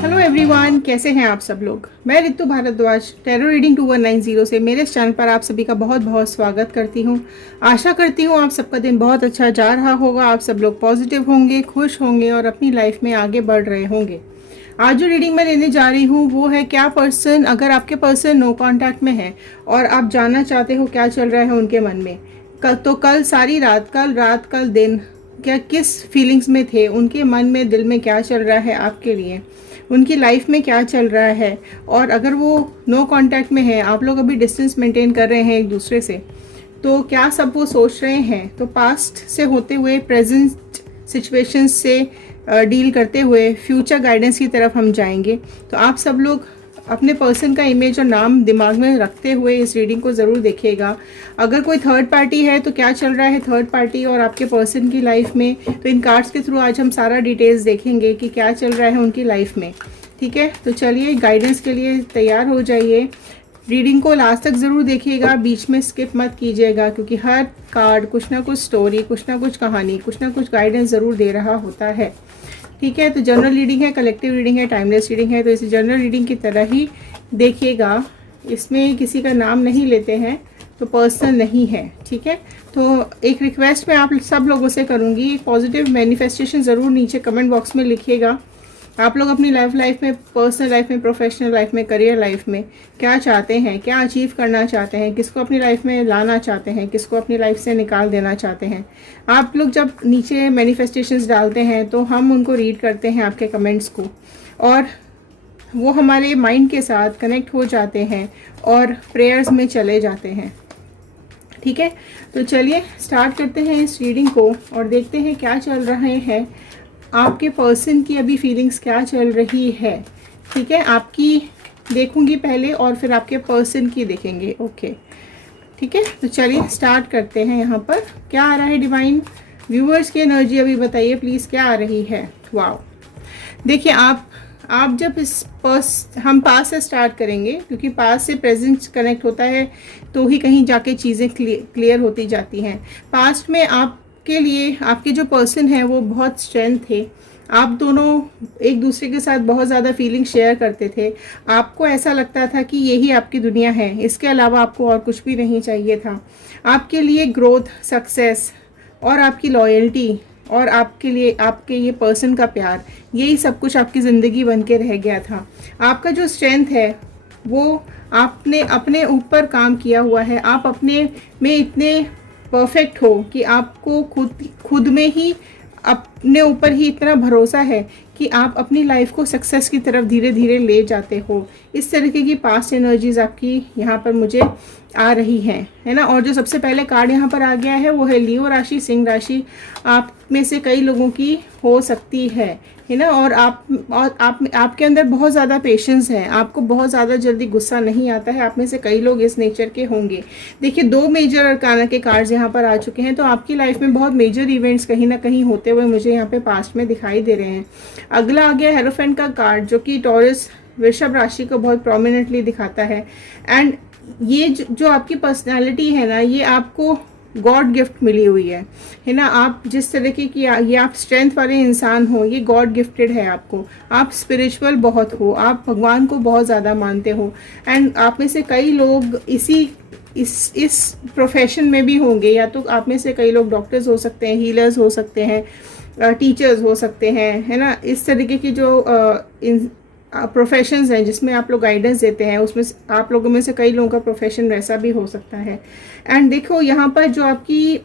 Hello everyone, कैसे हैं आप सब लोग। मैं रितु भारद्वाज टैरो रीडिंग 2190 से मेरे इस चैनल पर आप सभी का बहुत बहुत स्वागत करती हूं। आशा करती हूं आप सबका दिन बहुत अच्छा जा रहा होगा, आप सब लोग पॉजिटिव होंगे, खुश होंगे और अपनी लाइफ में आगे बढ़ रहे होंगे। आज जो रीडिंग मैं लेने जा रही हूँ वो है क्या पर्सन, अगर आपके पर्सन नो कांटेक्ट में है और आप जानना चाहते हो क्या चल रहा है उनके मन में, कल सारी रात, कल रात, कल दिन क्या किस फीलिंग्स में थे, उनके मन में, दिल में क्या चल रहा है आपके लिए, उनकी लाइफ में क्या चल रहा है। और अगर वो नो कांटेक्ट में है, आप लोग अभी डिस्टेंस मेंटेन कर रहे हैं एक दूसरे से, तो क्या सब वो सोच रहे हैं। तो पास्ट से होते हुए प्रेजेंट सिचुएशंस से डील करते हुए फ्यूचर गाइडेंस की तरफ हम जाएंगे। तो आप सब लोग अपने पर्सन का इमेज और नाम दिमाग में रखते हुए इस रीडिंग को ज़रूर देखिएगा। अगर कोई थर्ड पार्टी है तो क्या चल रहा है थर्ड पार्टी और आपके पर्सन की लाइफ में, तो इन कार्ड्स के थ्रू आज हम सारा डिटेल्स देखेंगे कि क्या चल रहा है उनकी लाइफ में। ठीक है, तो चलिए गाइडेंस के लिए तैयार हो जाइए। रीडिंग को लास्ट तक ज़रूर देखिएगा, बीच में स्किप मत कीजिएगा, क्योंकि हर कार्ड कुछ ना कुछ स्टोरी, कुछ ना कुछ कहानी, कुछ ना कुछ गाइडेंस ज़रूर दे रहा होता है। ठीक है, तो जनरल रीडिंग है, कलेक्टिव रीडिंग है, टाइमलेस रीडिंग है, तो इसे जनरल रीडिंग की तरह ही देखिएगा। इसमें किसी का नाम नहीं लेते हैं, तो पर्सनल नहीं है। ठीक है, तो एक रिक्वेस्ट मैं आप सब लोगों से करूँगी, पॉजिटिव मैनिफेस्टेशन ज़रूर नीचे कमेंट बॉक्स में लिखिएगा। आप लोग अपनी लाइफ में, पर्सनल लाइफ में, प्रोफेशनल लाइफ में, करियर लाइफ में क्या चाहते हैं, क्या अचीव करना चाहते हैं, किसको अपनी लाइफ में लाना चाहते हैं, किसको अपनी लाइफ से निकाल देना चाहते हैं। आप लोग जब नीचे मैनिफेस्टेशंस डालते हैं तो हम उनको रीड करते हैं आपके कमेंट्स को, और वो हमारे माइंड के साथ कनेक्ट हो जाते हैं और प्रेयर्स में चले जाते हैं। ठीक है, तो चलिए स्टार्ट करते हैं इस रीडिंग को और देखते हैं क्या चल रहे हैं आपके पर्सन की अभी फीलिंग्स क्या चल रही है। ठीक है, आपकी देखूंगी पहले और फिर आपके पर्सन की देखेंगे। ओके, ठीक है, तो चलिए स्टार्ट करते हैं। यहाँ पर क्या आ रहा है डिवाइन व्यूअर्स की एनर्जी अभी बताइए प्लीज़, क्या आ रही है। वाओ, देखिए आप जब हम पास से स्टार्ट करेंगे, क्योंकि पास से प्रेजेंट कनेक्ट होता है तो ही कहीं जाके चीज़ें क्लियर होती जाती हैं। पास्ट में आपके लिए आपके जो पर्सन है वो बहुत स्ट्रेंथ थे, आप दोनों एक दूसरे के साथ बहुत ज़्यादा फीलिंग शेयर करते थे। आपको ऐसा लगता था कि यही आपकी दुनिया है, इसके अलावा आपको और कुछ भी नहीं चाहिए था। आपके लिए ग्रोथ, सक्सेस और आपकी लॉयल्टी और आपके लिए आपके ये पर्सन का प्यार, यही सब कुछ आपकी ज़िंदगी बन के रह गया था। आपका जो स्ट्रेंथ है वो आपने अपने ऊपर काम किया हुआ है। आप अपने में इतने परफेक्ट हो कि आपको खुद में ही, अपने ऊपर ही इतना भरोसा है कि आप अपनी लाइफ को सक्सेस की तरफ धीरे धीरे ले जाते हो। इस तरीके की पास्ट एनर्जीज आपकी यहाँ पर मुझे आ रही हैं, है ना। और जो सबसे पहले कार्ड यहाँ पर आ गया है वो है लियो राशि, सिंह राशि। आप में से कई लोगों की हो सकती है ना। और आपके अंदर बहुत ज़्यादा पेशेंस है, आपको बहुत ज़्यादा जल्दी गुस्सा नहीं आता है। आप में से कई लोग इस नेचर के होंगे। देखिए, 2 मेजर अरकाना के कार्ड्स यहाँ पर आ चुके हैं, तो आपकी लाइफ में बहुत मेजर इवेंट्स कहीं ना कहीं होते हुए मुझे यहाँ पे पास्ट में दिखाई दे रहे हैं। अगला आ गया हेरोफेंट का कार्ड, जो कि टॉरस वृषभ राशि को बहुत प्रोमिनेंटली दिखाता है। एंड ये जो आपकी पर्सनालिटी है ना, ये आपको गॉड गिफ्ट मिली हुई है ना। आप जिस तरीके की ये आप स्ट्रेंथ वाले इंसान हो, ये गॉड गिफ्टेड है आपको। आप स्पिरिचुअल बहुत हो, आप भगवान को बहुत ज़्यादा मानते हो। एंड आप में से कई लोग इस प्रोफेशन में भी होंगे, या तो आप में से कई लोग डॉक्टर्स हो सकते हैं, हीलर्स हो सकते हैं, टीचर्स हो सकते हैं, है ना। इस तरीके की जो प्रोफेशंस हैं जिसमें आप लोग गाइडेंस देते हैं, उसमें आप लोगों में से कई लोगों का प्रोफेशन वैसा भी हो सकता है। एंड देखो, यहाँ पर जो आपकी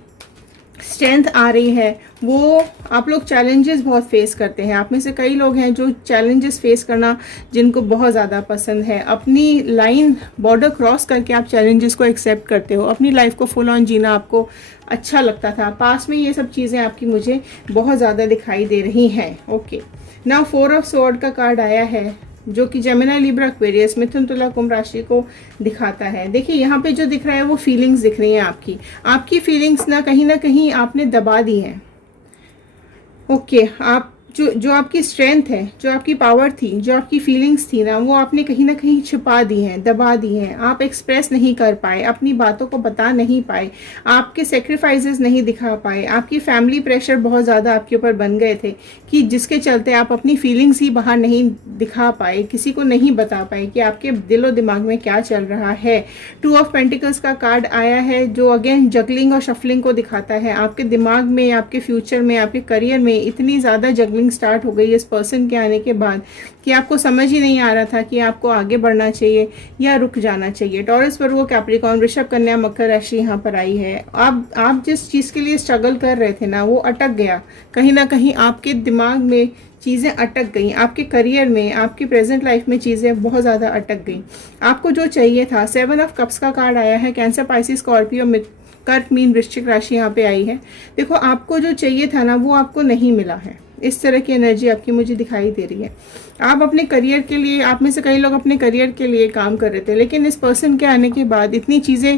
स्ट्रेंथ आ रही है वो, आप लोग चैलेंजेस बहुत फेस करते हैं। आप में से कई लोग हैं जो चैलेंजेस फेस करना जिनको बहुत ज़्यादा पसंद है। अपनी लाइन, बॉर्डर क्रॉस करके आप चैलेंजेस को एक्सेप्ट करते हो। अपनी लाइफ को फुल ऑन जीना आपको अच्छा लगता था। पास में ये सब चीज़ें आपकी मुझे बहुत ज़्यादा दिखाई दे रही हैं। ओके, नाउ 4 ऑफ स्वॉर्ड का कार्ड आया है, जो कि जेमिनी, लिब्रा, एक्वेरियस, मिथुन, तुला, कुंभ राशि को दिखाता है। देखिए, यहाँ पे जो दिख रहा है वो फीलिंग्स दिख रही हैं आपकी फीलिंग्स ना कहीं आपने दबा दी हैं। ओके, आप जो आपकी स्ट्रेंथ है, जो आपकी पावर थी, जो आपकी फीलिंग्स थी ना, वो आपने कहीं ना कहीं छुपा दी हैं, दबा दी हैं। आप एक्सप्रेस नहीं कर पाए, अपनी बातों को बता नहीं पाए, आपके सेक्रीफाइसेस नहीं दिखा पाए, आपकी फैमिली प्रेशर बहुत ज़्यादा आपके ऊपर बन गए थे कि जिसके चलते आप अपनी फीलिंग्स ही बाहर नहीं दिखा पाए, किसी को नहीं बता पाए कि आपके दिलो दिमाग में क्या चल रहा है। 2 ऑफ पेंटिकल्स का कार्ड आया है जो अगेन जगलिंग और शफलिंग को दिखाता है। आपके दिमाग में, आपके फ्यूचर में, आपके करियर में इतनी ज़्यादा जगलिंग स्टार्ट हो गई इस पर्सन के आने के बाद कि आपको समझ ही नहीं आ रहा था कि आपको आगे बढ़ना चाहिए या रुक जाना चाहिए। टॉरस पर वो कैप्रिकॉर्न, वृषभ, कन्या, मकर राशि यहाँ पर आई है। आप जिस चीज़ के लिए स्ट्रगल कर रहे थे ना, वो अटक गया कहीं ना कहीं। आपके दिमाग में चीज़ें अटक गई, आपके करियर में, आपकी प्रेजेंट लाइफ में चीज़ें बहुत ज़्यादा अटक गई। आपको जो चाहिए था, 7 ऑफ कप्स का कार्ड आया है। कैंसर, पाइसिस, स्कॉर्पियो, कर्क, मीन, वृश्चिक राशि यहाँ पे आई है। देखो, आपको जो चाहिए था ना, वो आपको नहीं मिला है। इस तरह की एनर्जी आपकी मुझे दिखाई दे रही है। आप अपने करियर के लिए, आप में से कई लोग अपने करियर के लिए काम कर रहे थे, लेकिन इस पर्सन के आने के बाद इतनी चीज़ें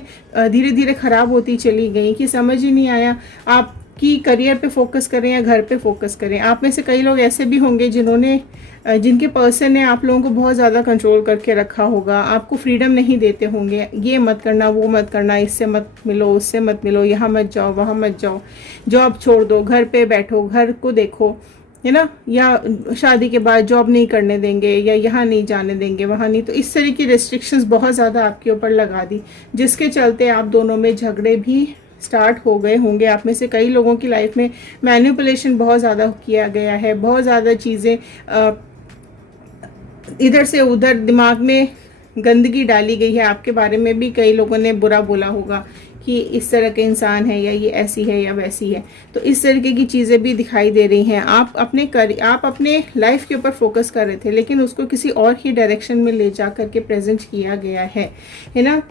धीरे धीरे ख़राब होती चली गई कि समझ ही नहीं आया आप कि करियर पे फोकस करें या घर पे फोकस करें। आप में से कई लोग ऐसे भी होंगे जिनके पर्सन ने आप लोगों को बहुत ज़्यादा कंट्रोल करके रखा होगा, आपको फ्रीडम नहीं देते होंगे। ये मत करना, वो मत करना, इससे मत मिलो, उससे मत मिलो, यहाँ मत जाओ, वहाँ मत जाओ, जॉब छोड़ दो, घर पे बैठो, घर को देखो, है ना, या शादी के बाद जॉब नहीं करने देंगे, या यहाँ नहीं जाने देंगे, वहाँ नहीं। तो इस तरह की रिस्ट्रिक्शंस बहुत ज़्यादा आपके ऊपर लगा दी, जिसके चलते आप दोनों में झगड़े भी स्टार्ट हो गए होंगे। आप में से कई लोगों की लाइफ में मैनिपुलेशन बहुत ज़्यादा किया गया है, बहुत ज़्यादा चीज़ें इधर से उधर दिमाग में गंदगी डाली गई है। आपके बारे में भी कई लोगों ने बुरा बोला होगा कि इस तरह के इंसान है, या ये ऐसी है या वैसी है। तो इस तरीके की चीज़ें भी दिखाई दे रही हैं। आप अपने लाइफ के ऊपर फोकस कर रहे थे, लेकिन उसको किसी और ही डायरेक्शन में ले जा करके प्रेजेंट किया गया है ना।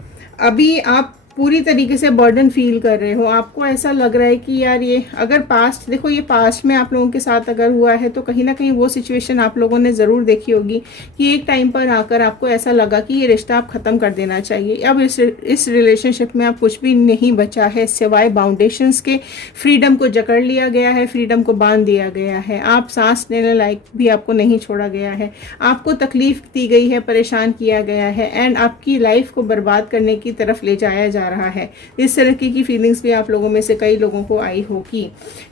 अभी आप पूरी तरीके से बर्डन फील कर रहे हो। आपको ऐसा लग रहा है कि यार, ये अगर पास्ट, देखो, ये पास्ट में आप लोगों के साथ अगर हुआ है तो कहीं ना कहीं वो सिचुएशन आप लोगों ने ज़रूर देखी होगी कि एक टाइम पर आकर आपको ऐसा लगा कि ये रिश्ता आप ख़त्म कर देना चाहिए। अब इस रिलेशनशिप में अब कुछ भी नहीं बचा है सिवाय बाउंडेशंस के। फ्रीडम को जकड़ लिया गया है, फ्रीडम को बांध दिया गया है। आप सांस लेने लायक भी आपको नहीं छोड़ा गया है, आपको तकलीफ दी गई है, परेशान किया गया है, एंड आपकी लाइफ को बर्बाद करने की तरफ ले जाया जा रहा है। इस तरह की फीलिंग्स भी आप लोगों में से कई लोगों को आई होगी।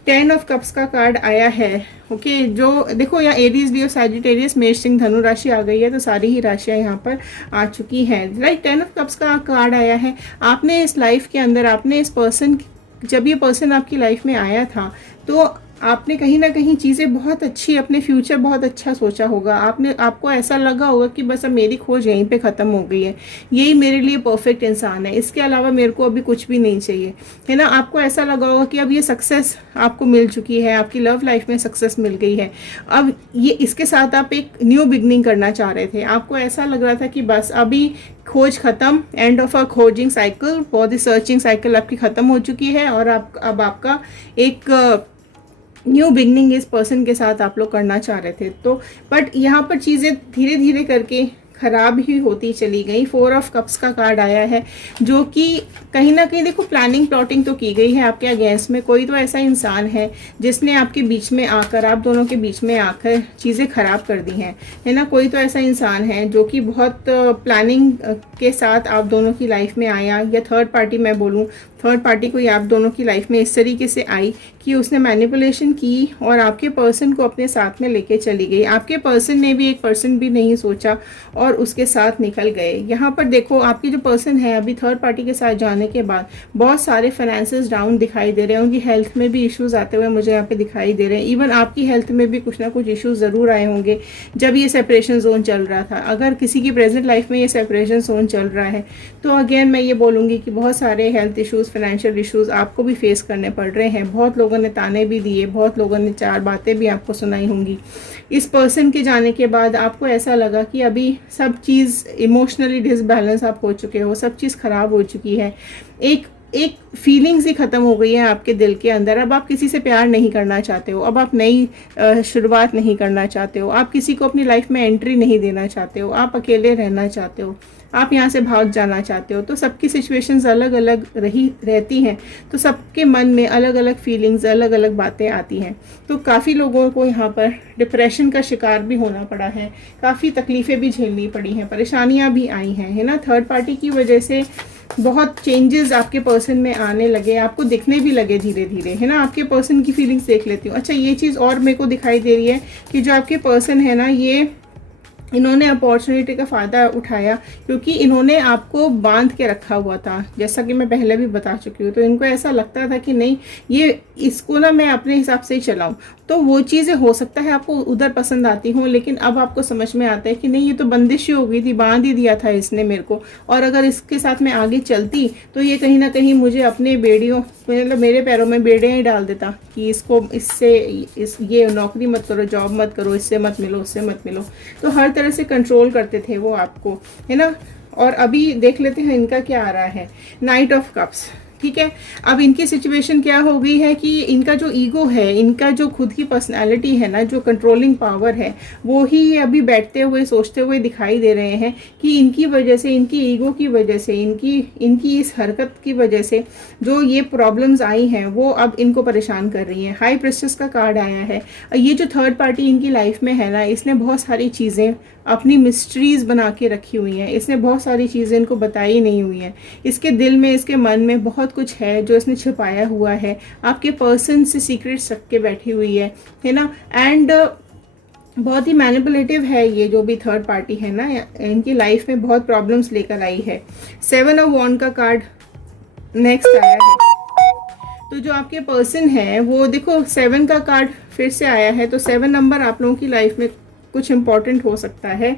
10 ऑफ कप्स का कार्ड आया है। ओके, जो देखो, यहाँ एरीज, लियो, सैजिटेरियस, मेष, सिंह, धनु राशि आ गई है, तो सारी ही राशियां यहाँ पर आ चुकी हैं। राइट, 10 ऑफ कप्स का कार्ड आया है। आपने इस लाइफ के अंदर, आपने इस पर्सन, जब ये पर्सन आपकी लाइफ में आया था, तो आपने कहीं ना कहीं चीज़ें बहुत अच्छी, अपने फ्यूचर बहुत अच्छा सोचा होगा। आपको ऐसा लगा होगा कि बस अब मेरी खोज यहीं पे ख़त्म हो गई है, यही मेरे लिए परफेक्ट इंसान है, इसके अलावा मेरे को अभी कुछ भी नहीं चाहिए, है ना। आपको ऐसा लगा होगा कि अब ये सक्सेस आपको मिल चुकी है, आपकी लव लाइफ में सक्सेस मिल गई है, अब ये इसके साथ आप एक न्यू बिगनिंग करना चाह रहे थे। आपको ऐसा लग रहा था कि बस अभी खोज खत्म, एंड ऑफ अ खोजिंग cycle, for the searching cycle आपकी ख़त्म हो चुकी है, और अब आपका एक न्यू बिगनिंग इस पर्सन के साथ आप लोग करना चाह रहे थे। तो बट यहाँ पर चीज़ें धीरे धीरे करके ख़राब ही होती चली गई। 4 ऑफ कप्स का कार्ड आया है, जो कि कहीं ना कहीं, देखो, प्लानिंग प्लॉटिंग तो की गई है आपके अगेंस्ट में। कोई तो ऐसा इंसान है जिसने आपके बीच में आकर, आप दोनों के बीच में आकर चीज़ें ख़राब कर दी हैं, है ना। कोई तो ऐसा इंसान है जो कि बहुत प्लानिंग के साथ आप दोनों की लाइफ में आया, या थर्ड पार्टी मैं बोलूँ, थर्ड पार्टी कोई आप दोनों की लाइफ में इस तरीके से आई कि उसने मैनिपुलेशन की और आपके पर्सन को अपने साथ में लेके चली गई। आपके पर्सन ने भी एक पर्सन भी नहीं सोचा और उसके साथ निकल गए। यहाँ पर देखो, आपकी जो पर्सन है अभी थर्ड पार्टी के साथ जाने के बाद बहुत सारे फाइनेंसेस डाउन दिखाई दे रहे हैं, उनकी हेल्थ में भी इश्यूज आते हुए मुझे यहाँ पे दिखाई दे रहे हैं। इवन आपकी हेल्थ में भी कुछ ना कुछ इश्यूज ज़रूर आए होंगे जब ये सेपरेशन जोन चल रहा था। अगर किसी की प्रेजेंट लाइफ में ये सेपरेशन जोन चल रहा है तो अगेन मैं ये बोलूँगी कि बहुत सारे हेल्थ इश्यूज़, फाइनेंशियल इश्यूज़ आपको भी फेस करने पड़ रहे हैं। बहुत लोगों ने ताने भी दिए, बहुत लोगों ने चार बातें भी आपको सुनाई होंगी। इस पर्सन के जाने के बाद आपको ऐसा लगा कि अभी सब चीज़ इमोशनली डिसबैलेंस आप हो चुके हो, सब चीज़ ख़राब हो चुकी है। एक फीलिंग्स ही ख़त्म हो गई है आपके दिल के अंदर। अब आप किसी से प्यार नहीं करना चाहते हो, अब आप नई शुरुआत नहीं करना चाहते हो, आप किसी को अपनी लाइफ में एंट्री नहीं देना चाहते हो, आप अकेले रहना चाहते हो, आप यहाँ से भाग जाना चाहते हो। तो सबकी सिचुएशंस अलग अलग रहती हैं, तो सबके मन में अलग अलग फीलिंग्स, अलग अलग बातें आती हैं। तो काफ़ी लोगों को यहाँ पर डिप्रेशन का शिकार भी होना पड़ा है, काफ़ी तकलीफ़ें भी झेलनी पड़ी हैं, परेशानियाँ भी आई हैं, है ना। थर्ड पार्टी की वजह से बहुत चेंजेस आपके पर्सन में आने लगे, आपको दिखने भी लगे धीरे धीरे, है ना। आपके पर्सन की फीलिंग्स देख लेती हूँ। अच्छा, ये चीज़ और मेरे को दिखाई दे रही है कि जो आपके पर्सन है ना, ये इन्होंने अपॉर्चुनिटी का फ़ायदा उठाया, क्योंकि इन्होंने आपको बांध के रखा हुआ था, जैसा कि मैं पहले भी बता चुकी हूँ। तो इनको ऐसा लगता था कि नहीं, ये इसको ना मैं अपने हिसाब से ही चलाऊँ। तो वो चीज़ें हो सकता है आपको उधर पसंद आती हों, लेकिन अब आपको समझ में आता है कि नहीं, ये तो बंदिश ही हो गई थी, बांध ही दिया था इसने मेरे को, और अगर इसके साथ मैं आगे चलती तो ये कहीं ना कहीं मुझे अपने बेड़ियों, मतलब मेरे पैरों में बेड़ियाँ ही डाल देता कि इसको ये नौकरी मत करो, जॉब मत करो, इससे मत मिलो, उससे मत मिलो। तो हर तरह से कंट्रोल करते थे वो आपको, है ना। और अभी देख लेते हैं इनका क्या आ रहा है, नाइट ऑफ कप्स। ठीक है, अब इनकी सिचुएशन क्या हो गई है कि इनका जो ईगो है, इनका जो खुद की पर्सनालिटी है ना, जो कंट्रोलिंग पावर है, वो ही अभी बैठते हुए सोचते हुए दिखाई दे रहे हैं कि इनकी वजह से, इनकी ईगो की वजह से, इनकी इस हरकत की वजह से जो ये प्रॉब्लम्स आई हैं वो अब इनको परेशान कर रही हैं। हाई प्रेस्टिस का कार्ड आया है। ये जो थर्ड पार्टी इनकी लाइफ में है ना, इसने बहुत सारी चीज़ें अपनी मिस्ट्रीज़ बना के रखी हुई हैं, इसने बहुत सारी चीज़ें इनको बताई नहीं हुई हैं। इसके दिल में, इसके मन में बहुत कुछ है जो इसने छिपाया हुआ है, आपके पर्सन से सीक्रेट्स रख के बैठी हुई है ना। एंड बहुत ही मैनिपुलेटिव है ये जो भी थर्ड पार्टी है ना, इनकी लाइफ में बहुत प्रॉब्लम्स लेकर आई है। 7 ऑफ वॉन्ड का कार्ड नेक्स्ट आया है। तो जो आपके पर्सन है वो देखो, 7 का कार्ड फिर से आया है। तो 7 नंबर आप लोगों की लाइफ में कुछ इम्पोर्टेंट हो सकता है।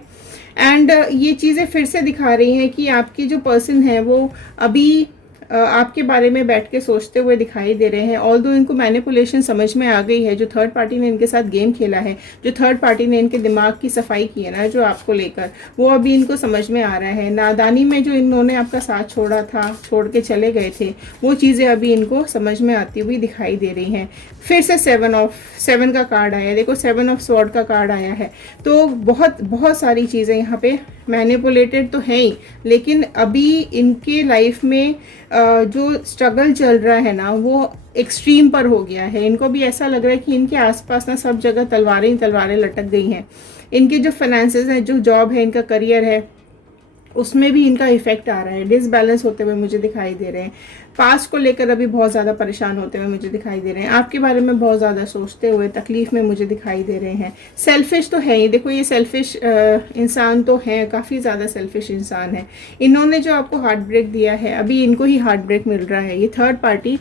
एंड ये चीज़ें फिर से दिखा रही हैं कि आपकी जो पर्सन है वो अभी आपके बारे में बैठ के सोचते हुए दिखाई दे रहे हैं। ऑल्दो इनको मैनिपुलेशन समझ में आ गई है, जो थर्ड पार्टी ने इनके साथ गेम खेला है, जो थर्ड पार्टी ने इनके दिमाग की सफाई की है ना, जो आपको लेकर, वो अभी इनको समझ में आ रहा है। नादानी में जो इन्होंने आपका साथ छोड़ा था, छोड़ के चले गए थे, वो चीज़ें अभी इनको समझ में आती हुई दिखाई दे रही हैं। फिर से 7 का कार्ड आया, देखो 7 ऑफ स्वॉर्ड का कार्ड आया है। तो बहुत बहुत सारी चीज़ें यहाँ पे मैनिपुलेटेड तो है ही, लेकिन अभी इनके लाइफ में जो स्ट्रगल चल रहा है ना, वो एक्सट्रीम पर हो गया है। इनको भी ऐसा लग रहा है कि इनके आसपास ना सब जगह तलवारें ही तलवारें लटक गई हैं। इनके जो फाइनेंसेस हैं, जो जॉब है, इनका करियर है, उसमें भी इनका इफेक्ट आ रहा है। डिसबैलेंस होते हुए मुझे दिखाई दे रहे हैं। पास्ट को लेकर अभी बहुत ज़्यादा परेशान होते हुए मुझे दिखाई दे रहे हैं। आपके बारे में बहुत ज़्यादा सोचते हुए तकलीफ में मुझे दिखाई दे रहे हैं। सेल्फिश तो है ही, देखो ये सेल्फिश इंसान तो है, काफ़ी ज़्यादा सेल्फिश इंसान है। इन्होंने जो आपको हार्ट ब्रेक दिया है, अभी इनको ही हार्ट ब्रेक मिल रहा है। ये थर्ड पार्टी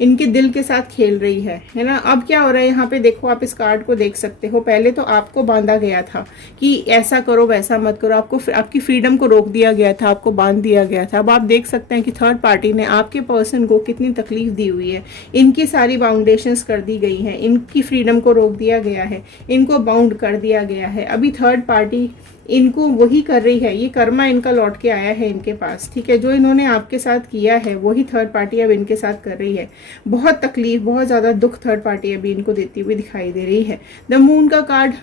इनके दिल के साथ खेल रही है ना। अब क्या हो रहा है यहाँ पे, देखो आप इस कार्ड को देख सकते हो। पहले तो आपको बांधा गया था कि ऐसा करो, वैसा मत करो, आपको आपकी फ्रीडम को रोक दिया गया था, आपको बांध दिया गया था। अब आप देख सकते हैं कि थर्ड पार्टी ने आपके पर्सन को कितनी तकलीफ दी हुई है। इनकी सारी बाउंडेशंस कर दी गई हैं, इनकी फ्रीडम को रोक दिया गया है, इनको बाउंड कर दिया गया है। अभी थर्ड पार्टी इनको वही कर रही है, ये कर्मा इनका लौट के आया है इनके पास। ठीक है, जो इन्होंने आपके साथ किया है वही थर्ड पार्टी अब इनके साथ कर रही है। बहुत तकलीफ, बहुत ज़्यादा दुख थर्ड पार्टी अभी इनको देती हुई दिखाई दे रही है। द मून का कार्ड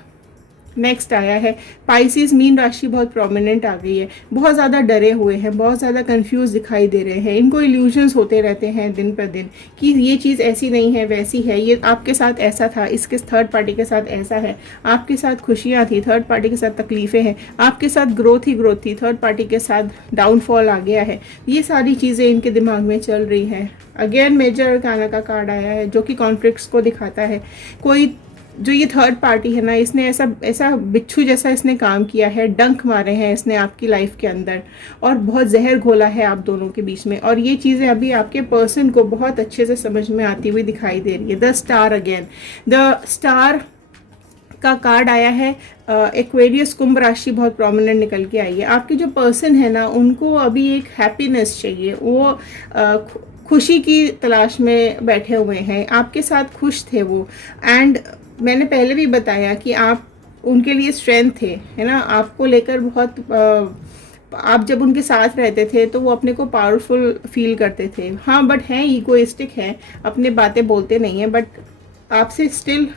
नेक्स्ट आया है। पाइसिस, मीन राशि बहुत प्रोमिनेंट आ गई है। बहुत ज़्यादा डरे हुए हैं, बहुत ज़्यादा कंफ्यूज दिखाई दे रहे हैं। इनको इल्यूजन्स होते रहते हैं दिन पर दिन कि ये चीज़ ऐसी नहीं है, वैसी है, ये आपके साथ ऐसा था, इसके थर्ड पार्टी के साथ ऐसा है, आपके साथ खुशियाँ थी, थर्ड पार्टी के साथ तकलीफ़ें हैं, आपके साथ ग्रोथ ही ग्रोथ थी, थर्ड पार्टी के साथ डाउनफॉल आ गया है। ये सारी चीज़ें इनके दिमाग में चल रही हैं। अगेन मेजर अरकाना का कार्ड आया है जो कि कॉन्फ्लिक्ट्स को दिखाता है। कोई जो ये थर्ड पार्टी है ना, इसने ऐसा बिच्छू जैसा इसने काम किया है, डंक मारे हैं इसने आपकी लाइफ के अंदर, और बहुत जहर घोला है आप दोनों के बीच में। और ये चीज़ें अभी आपके पर्सन को बहुत अच्छे से समझ में आती हुई दिखाई दे रही है। The star, again the star का कार्ड आया है। एक्वेरियस, कुंभ राशि बहुत प्रोमिनेंट निकल के आई है। आपके जो पर्सन है ना, उनको अभी एक हैप्पीनेस चाहिए, वो खुशी की तलाश में बैठे हुए हैं, आपके साथ खुश थे वो। एंड मैंने पहले भी बताया कि आप उनके लिए स्ट्रेंथ थे, है ना, आपको लेकर बहुत आप जब उनके साथ रहते थे तो वो अपने को पावरफुल फील करते थे। हाँ, बट हैं ईगोइस्टिक हैं, अपने बातें बोलते नहीं हैं, बट आपसे स्टिल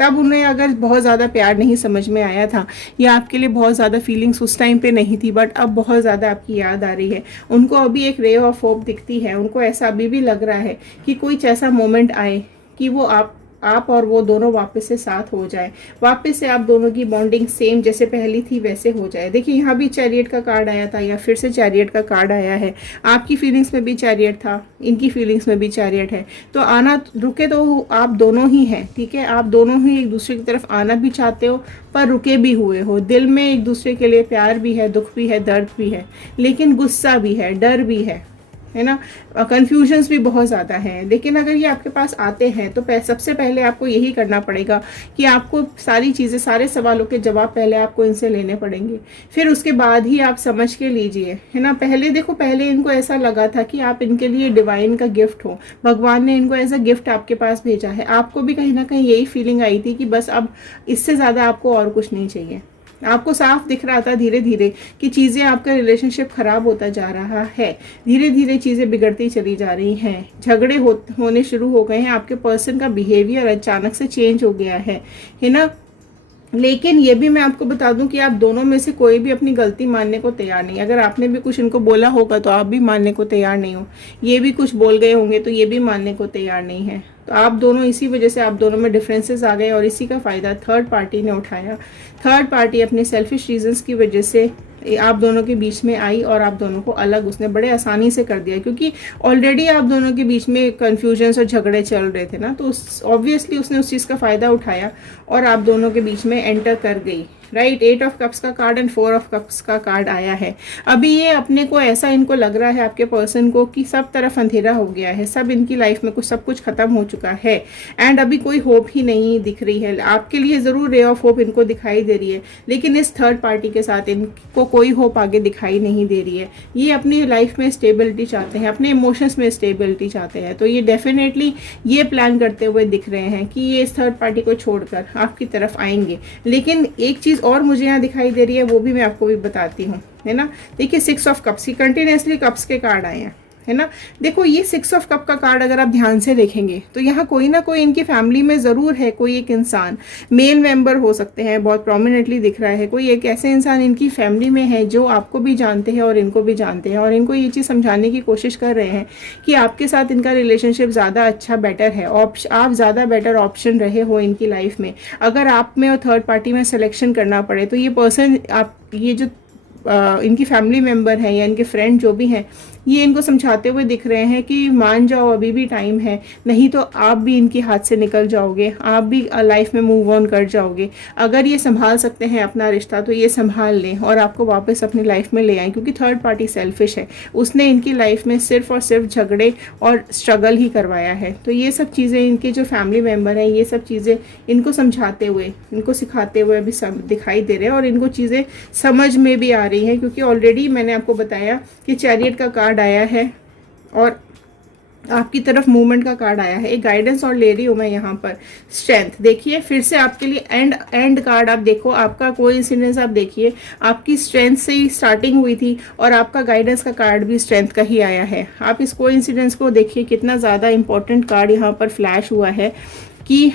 तब उन्हें अगर बहुत ज़्यादा प्यार नहीं समझ में आया था या आपके लिए बहुत ज़्यादा फीलिंग्स उस टाइम पे नहीं थी, बट अब बहुत ज़्यादा आपकी याद आ रही है। उनको अभी एक रे ऑफ होप दिखती है, उनको ऐसा अभी भी लग रहा है कि कोई ऐसा मोमेंट आए कि वो आप और वो दोनों वापस से साथ हो जाए, वापस से आप दोनों की बॉन्डिंग सेम जैसे पहली थी वैसे हो जाए। देखिए यहाँ भी चैरियट का कार्ड आया था या फिर से चैरियट का कार्ड आया है। आपकी फीलिंग्स में भी चैरियट था, इनकी फीलिंग्स में भी चैरियट है। तो आना रुके तो आप दोनों ही हैं, ठीक है, आप दोनों ही एक दूसरे की तरफ आना भी चाहते हो पर रुके भी हुए हो। दिल में एक दूसरे के लिए प्यार भी है, दुख भी है, दर्द भी है, लेकिन गुस्सा भी है, डर भी है ना, कन्फ्यूजन्स भी बहुत ज़्यादा हैं। लेकिन अगर ये आपके पास आते हैं तो सबसे पहले आपको यही करना पड़ेगा कि आपको सारी चीज़ें, सारे सवालों के जवाब पहले आपको इनसे लेने पड़ेंगे, फिर उसके बाद ही आप समझ के लीजिए, है ना। पहले देखो, पहले इनको ऐसा लगा था कि आप इनके लिए डिवाइन का गिफ्ट हो, भगवान ने इनको एज अ गिफ्ट आपके पास भेजा है। आपको भी कहीं ना कहीं यही फीलिंग आई थी कि बस अब इससे ज़्यादा आपको और कुछ नहीं चाहिए। आपको साफ दिख रहा था धीरे धीरे कि चीज़ें, आपका रिलेशनशिप खराब होता जा रहा है, धीरे धीरे चीज़ें बिगड़ती चली जा रही हैं, झगड़े होने शुरू हो गए हैं, आपके पर्सन का बिहेवियर अचानक से चेंज हो गया है ना। लेकिन ये भी मैं आपको बता दूं कि आप दोनों में से कोई भी अपनी गलती मानने को तैयार नहीं। अगर आपने भी कुछ इनको बोला होगा तो आप भी मानने को तैयार नहीं हो, ये भी कुछ बोल गए होंगे तो ये भी मानने को तैयार नहीं है। तो आप दोनों, इसी वजह से आप दोनों में डिफरेंसेस आ गए और इसी का फ़ायदा थर्ड पार्टी ने उठाया। थर्ड पार्टी अपने सेल्फिश रीजंस की वजह से आप दोनों के बीच में आई और आप दोनों को अलग उसने बड़े आसानी से कर दिया, क्योंकि ऑलरेडी आप दोनों के बीच में कन्फ्यूजन्स और झगड़े चल रहे थे ना, तो ऑब्वियसली उसने उस चीज़ का फ़ायदा उठाया और आप दोनों के बीच में एंटर कर गई, राइट। 8 ऑफ कप्स का कार्ड एंड 4 ऑफ कप्स का कार्ड आया है। अभी ये अपने को ऐसा इनको लग रहा है, आपके पर्सन को, कि सब तरफ अंधेरा हो गया है, सब इनकी लाइफ में सब कुछ खत्म हो चुका है एंड अभी कोई होप ही नहीं दिख रही है। आपके लिए ज़रूर रे ऑफ होप इनको दिखाई दे रही है, लेकिन इस थर्ड पार्टी के साथ इनको कोई होप आगे दिखाई नहीं दे रही है। ये अपनी लाइफ में स्टेबिलिटी चाहते हैं, अपने इमोशंस में स्टेबिलिटी चाहते हैं, तो ये डेफिनेटली ये प्लान करते हुए दिख रहे हैं कि ये इस थर्ड पार्टी को छोड़कर आपकी तरफ आएंगे। लेकिन एक चीज़ और मुझे यहाँ दिखाई दे रही है, वो भी मैं आपको भी बताती हूँ, है ना। देखिए 6 ऑफ कप्स की कंटिन्यूसली कप्स के कार्ड आए हैं, है ना। देखो ये 6 ऑफ कप का कार्ड अगर आप ध्यान से देखेंगे तो यहाँ कोई ना कोई इनकी फैमिली में ज़रूर है, कोई एक इंसान, मेल मेंबर हो सकते हैं, बहुत प्रोमिनेंटली दिख रहा है, कोई एक ऐसे इंसान इनकी फैमिली में है जो आपको भी जानते हैं और इनको भी जानते हैं और इनको ये चीज़ समझाने की कोशिश कर रहे हैं कि आपके साथ इनका रिलेशनशिप ज़्यादा अच्छा, बेटर है, आप ज़्यादा बेटर ऑप्शन रहे हो इनकी लाइफ में। अगर आप में और थर्ड पार्टी में सिलेक्शन करना पड़े तो ये पर्सन, आप ये जो इनकी फैमिली मेंबर हैं या इनके फ्रेंड जो भी हैं, ये इनको समझाते हुए दिख रहे हैं कि मान जाओ, अभी भी टाइम है, नहीं तो आप भी इनके हाथ से निकल जाओगे, आप भी लाइफ में मूव ऑन कर जाओगे। अगर ये संभाल सकते हैं अपना रिश्ता तो ये संभाल लें और आपको वापस अपनी लाइफ में ले आएं, क्योंकि थर्ड पार्टी सेल्फिश है, उसने इनकी लाइफ में सिर्फ और सिर्फ झगड़े और स्ट्रगल ही करवाया है। तो ये सब चीज़ें इनके जो फैमिली मेम्बर हैं, ये सब चीज़ें इनको समझाते हुए, इनको सिखाते हुए अभी सब दिखाई दे रहे हैं और इनको चीज़ें समझ में भी आ रही हैं, क्योंकि ऑलरेडी मैंने आपको बताया कि चैरियट का कार्ड आया है और आपकी तरफ मूवमेंट का कार्ड आया है। एक गाइडेंस और ले रही हूँ मैं यहाँ पर, स्ट्रेंथ। देखिए फिर से आपके लिए एंड कार्ड, आप देखो आपका कोई इंसिडेंस, आप देखिए आपकी स्ट्रेंथ से ही स्टार्टिंग हुई थी और आपका गाइडेंस का कार्ड भी स्ट्रेंथ का ही आया है। आप इस कोई इंसिडेंस को देखिए, कितना ज़्यादा इंपॉर्टेंट कार्ड यहाँ पर फ्लैश हुआ है कि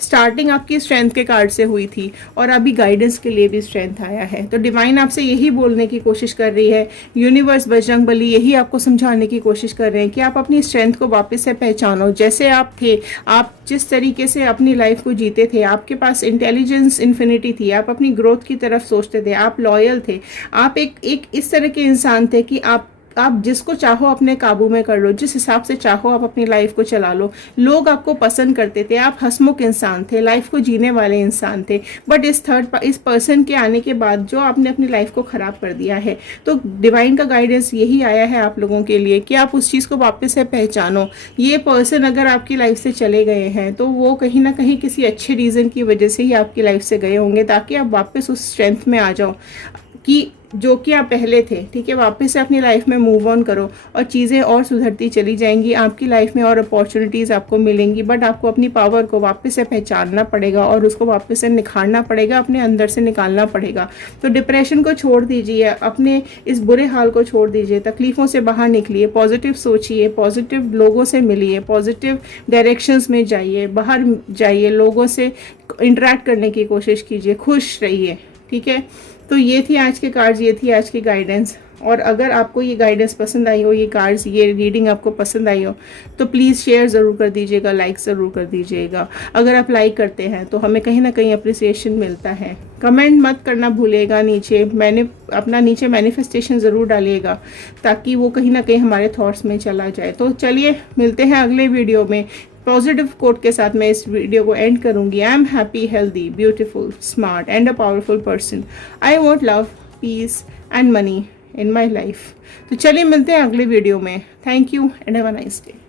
स्टार्टिंग आपकी स्ट्रेंथ के कार्ड से हुई थी और अभी गाइडेंस के लिए भी स्ट्रेंथ आया है। तो डिवाइन आपसे यही बोलने की कोशिश कर रही है, यूनिवर्स, बजरंग बली यही आपको समझाने की कोशिश कर रहे हैं कि आप अपनी स्ट्रेंथ को वापस से पहचानो। जैसे आप थे, आप जिस तरीके से अपनी लाइफ को जीते थे, आपके पास इंटेलिजेंस इन्फिनिटी थी, आप अपनी ग्रोथ की तरफ सोचते थे, आप लॉयल थे, आप एक इस तरह के इंसान थे कि आप जिसको चाहो अपने काबू में कर लो, जिस हिसाब से चाहो आप अपनी लाइफ को चला लो। लोग आपको पसंद करते थे, आप हंसमुख इंसान थे, लाइफ को जीने वाले इंसान थे। बट इस पर्सन के आने के बाद जो आपने अपनी लाइफ को ख़राब कर दिया है, तो डिवाइन का गाइडेंस यही आया है आप लोगों के लिए कि आप उस चीज़ को वापस से पहचानो। ये पर्सन अगर आपकी लाइफ से चले गए हैं तो वो कहीं ना कहीं किसी अच्छे रीज़न की वजह से ही आपकी लाइफ से गए होंगे, ताकि आप वापस उस स्ट्रेंथ में आ जाओ कि जो कि आप पहले थे, ठीक है, वापस से अपनी लाइफ में मूव ऑन करो और चीज़ें और सुधरती चली जाएंगी, आपकी लाइफ में और अपॉर्चुनिटीज़ आपको मिलेंगी। बट आपको अपनी पावर को वापस से पहचानना पड़ेगा और उसको वापस से निखारना पड़ेगा, अपने अंदर से निकालना पड़ेगा। तो डिप्रेशन को छोड़ दीजिए, अपने इस बुरे हाल को छोड़ दीजिए, तकलीफ़ों से बाहर निकलिए, पॉजिटिव सोचिए, पॉजिटिव लोगों से मिलिए, पॉजिटिव डायरेक्शंस में जाइए, बाहर जाइए, लोगों से इंटरेक्ट करने की कोशिश कीजिए, खुश रहिए, ठीक है। तो ये थी आज के कार्ड्स, ये थी आज की गाइडेंस। और अगर आपको ये गाइडेंस पसंद आई हो, ये कार्ड्स, ये रीडिंग आपको पसंद आई हो, तो प्लीज़ शेयर ज़रूर कर दीजिएगा, लाइक ज़रूर कर दीजिएगा। अगर आप लाइक करते हैं तो हमें कहीं ना कहीं अप्रिसिएशन मिलता है। कमेंट मत करना भूलिएगा नीचे, मैंने अपना नीचे मैनिफेस्टेशन ज़रूर डालिएगा ताकि वो कहीं ना कहीं हमारे थॉट्स में चला जाए। तो चलिए मिलते हैं अगले वीडियो में। पॉजिटिव कोट के साथ मैं इस वीडियो को एंड करूंगी। I am happy, healthy, beautiful, smart and a powerful person. I want love, peace and money in my life. तो चलिए मिलते हैं अगले वीडियो में। Thank you and have a nice day.